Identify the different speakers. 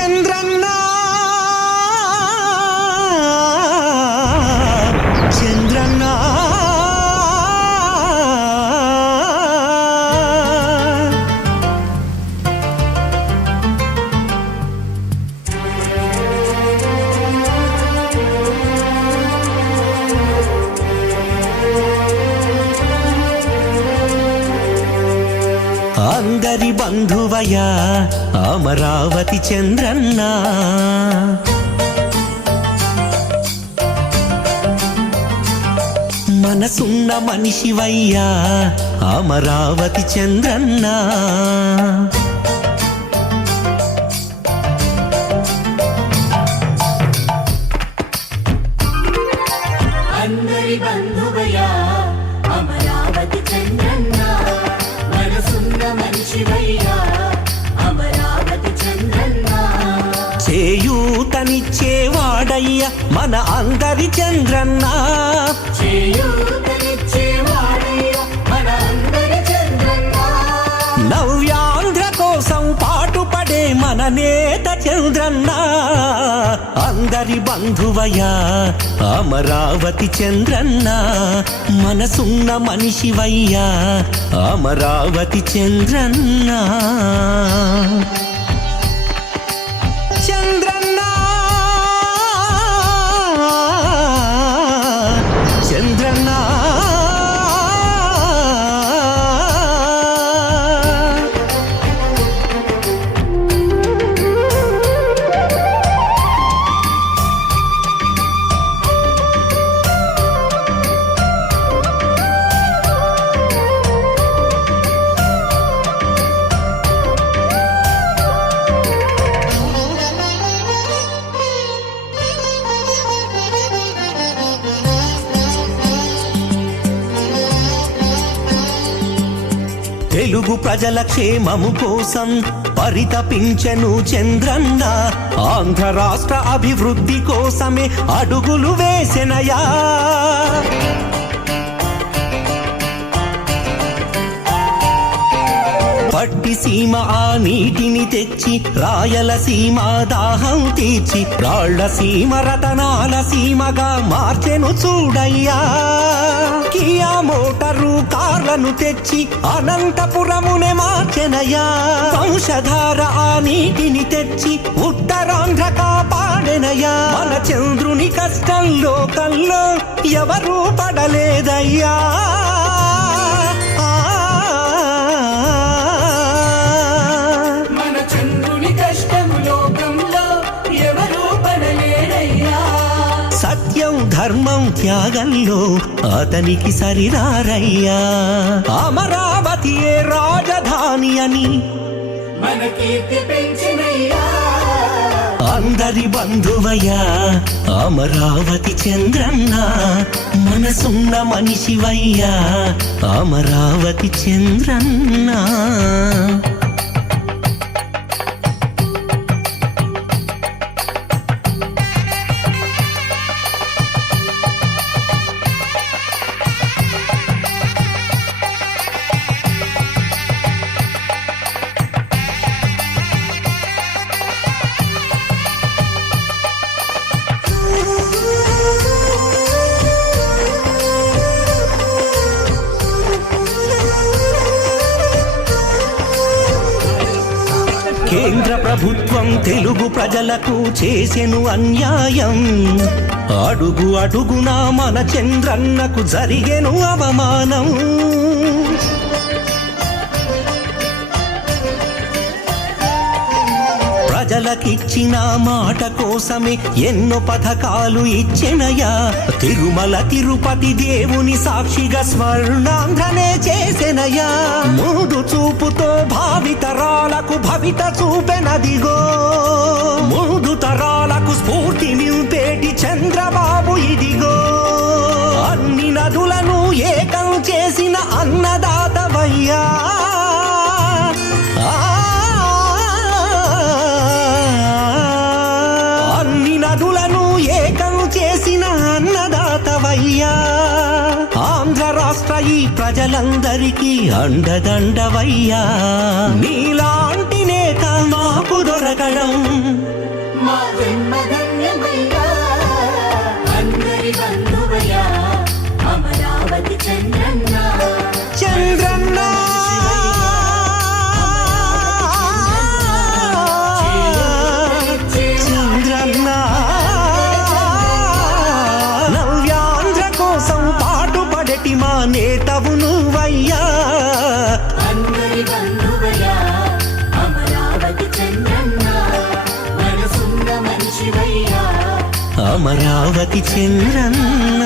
Speaker 1: చంద్రన్న అందరి బంధువయ్యా అమరావతి చంద్రన్న. మనసున్న మనిషివయ్యా అమరావతి చంద్రన్న.
Speaker 2: అందరి బంధువయ్యా. మనిషివయ్యా అమరావతి చంద్రన్న.
Speaker 1: చేయూతనిచ్చేవాడయ్యా మన అందరి చంద్రన్న.
Speaker 2: చేయూతనిచ్చేవాడయ్యా అందరి
Speaker 1: బంధువయ్యా అమరావతి చంద్రన్న మనసున్న మనిషివయ్యా అమరావతి చంద్రన్నా. తెలుగు ప్రజల క్షేమము కోసం పరితపించెను చంద్రన్న. ఆంధ్ర రాష్ట్ర అభివృద్ధి కోసమే అడుగులు వేసెనయా. పట్టి సీమ ఆ నీటిని తెచ్చి రాయల సీమ దాహం తీర్చి రాళ్ళ సీమ రతనాల సీమగా మార్చెను చూడయ్యా. కియా మోటారు కార్లను తెచ్చి అనంతపురమునే మార్చెనయ్యా. వంశధార ఆ నీటిని తెచ్చి ఉత్తరాంధ్ర కాపాడెనయ్యా. మన చంద్రుని కష్టంలో కల్లో ఎవరూ పడలేదయ్యా. ధర్మం త్యాగంలో అతనికి సరిరారయ్యా. అమరావతి రాజధాని అని
Speaker 2: మన కీర్తి పెంచినయ్యా.
Speaker 1: అందరి బంధువయ్యా అమరావతి చంద్రన్న మనసున్న మనిషివయ్యా అమరావతి చంద్రన్న. కేంద్ర ప్రభుత్వం తెలుగు ప్రజలకు చేసెను అన్యాయం. అడుగు అడుగునా మన చంద్రన్నకు జరిగెను అవమానం. వాళ్ళకిచ్చిన మాట కోసమే ఎన్నో పథకాలు ఇచ్చినయా. తిరుమల తిరుపతి దేవుని సాక్షిగా స్వర్ణాంధ్రనే చేసెనయా. మూడు చూపుతో భావితరాలకు భవిత చూపెనదిగో. మూడు తరాలకు స్ఫూర్తిని ఈ ప్రజలందరికీ అండదండవయ్యా. నీలాంటి నేత మాకు దొరకడం.
Speaker 2: మా అందరి అమరావతి చంద్రన్న మనసున్న మనిషివయ్యా.
Speaker 1: అమరావతి చంద్రన్న